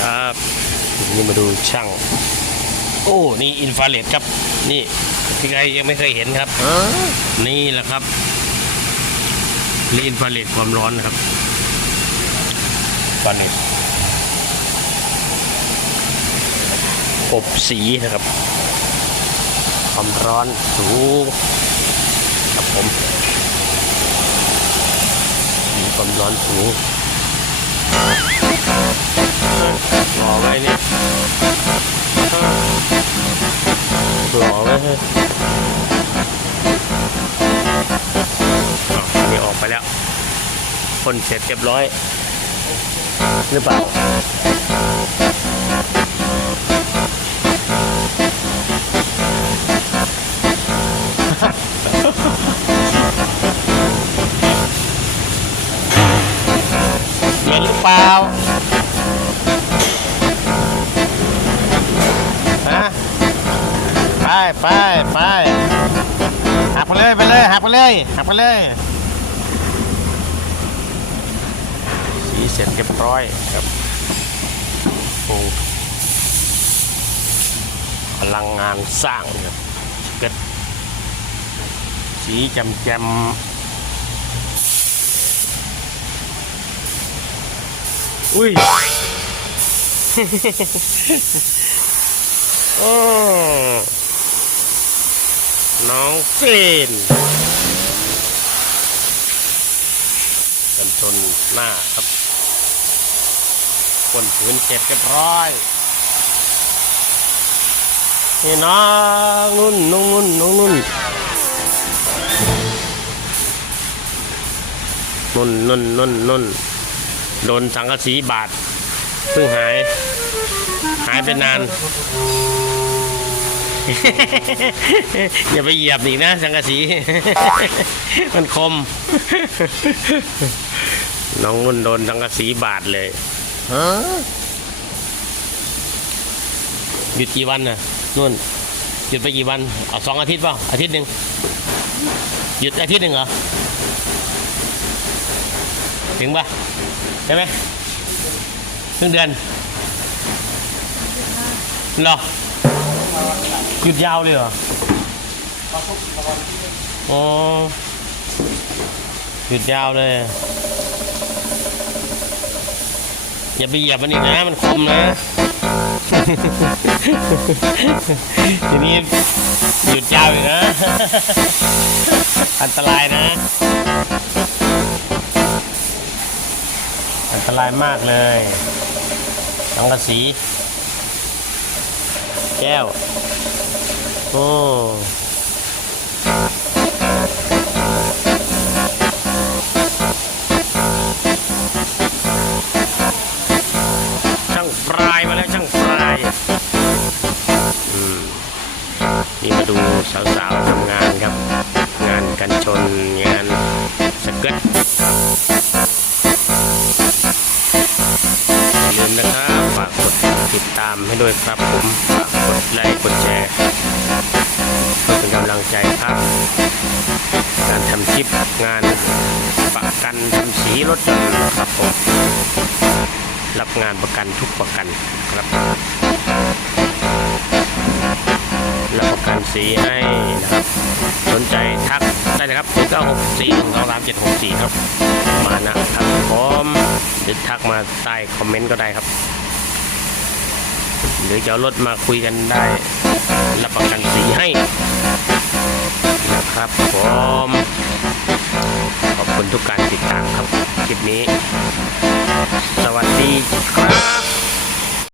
ครับนี่มาดูช่าง โอ้นี่อินฟราเรดครับ นี่ที่ใครยังไม่เคยเห็นครับนี่แหละครับนี่อินฟราเรดความร้อนนะครับฟราเรดอบสีนะครับ ความร้อนสูงครับผมมีความร้อนสูง รอไว้ให้นี่ออกไปแล้วพ่นเสร็จเรียบร้อย หรือเปล่าเหม็นหรือเปล่า ไปไปไปหักไปเลยไปเลยหักไปเลยหักไปเลย สีเสร็จเรียบร้อยครับโอ้พลังงานสร้างครับเกิดสีจำแจมอุ้ยโอ้ น้องเฟนกันชนหน้าครับคนผืนเสร็จเรียบร้อย นี่น้องนุ่นน้องนุ่นน้องนุ่นนุ่นนุ่นนุ่นนุ่นโดนสังกะสีบาดเพิ่งหาย หายไปนาน อย่าไปเหยียบอีกนะสังกะสี มันคม น้องนุ่นโดนสังกะสีบาดเลยหยุดกี่วันน่ะนุ่นหยุดไปกี่วันเอาสองอาทิตย์เปล่าอาทิตย์หนึ่งหยุดอาทิตย์หนึ่งเหรอถึงปะใช่ไหมครึ่งเดือนเหรอ หยุดยาวเลยเหรออ๋อหยุดยาวเลย อย่าไปเหยียบมันอีกนะ มันคมนะ ทีนี้หยุดยาวอีกนะ อันตรายนะ อันตรายมากเลยสังกะสี แก้ว ช่างปลายมาแล้วช่างปลายอืมนี่มาดูสาวๆทำงานครับ งานกันชนงานสเก็ตลืมนะครับ ตามให้ด้วยครับผมกดไลค์กดแชร์เพื่อเป็นกำลังใจครับ การทำคลิปงานประกันทำสีรถยนต์ครับผมรับงานประกันทุกประกันครับรับประกันสีให้นะครับสนใจทักได้นะครับ0 9 6 4 2 3 7 6 4ครับมานะครับผมหรือทักมาใต้คอมเมนต์ก็ได้ครับ หรือจะเอารถมาคุยกันได้รับประกันสีให้นะครับผมขอบคุณทุกการติดตามครับ คลิปนี้ สวัสดีครับ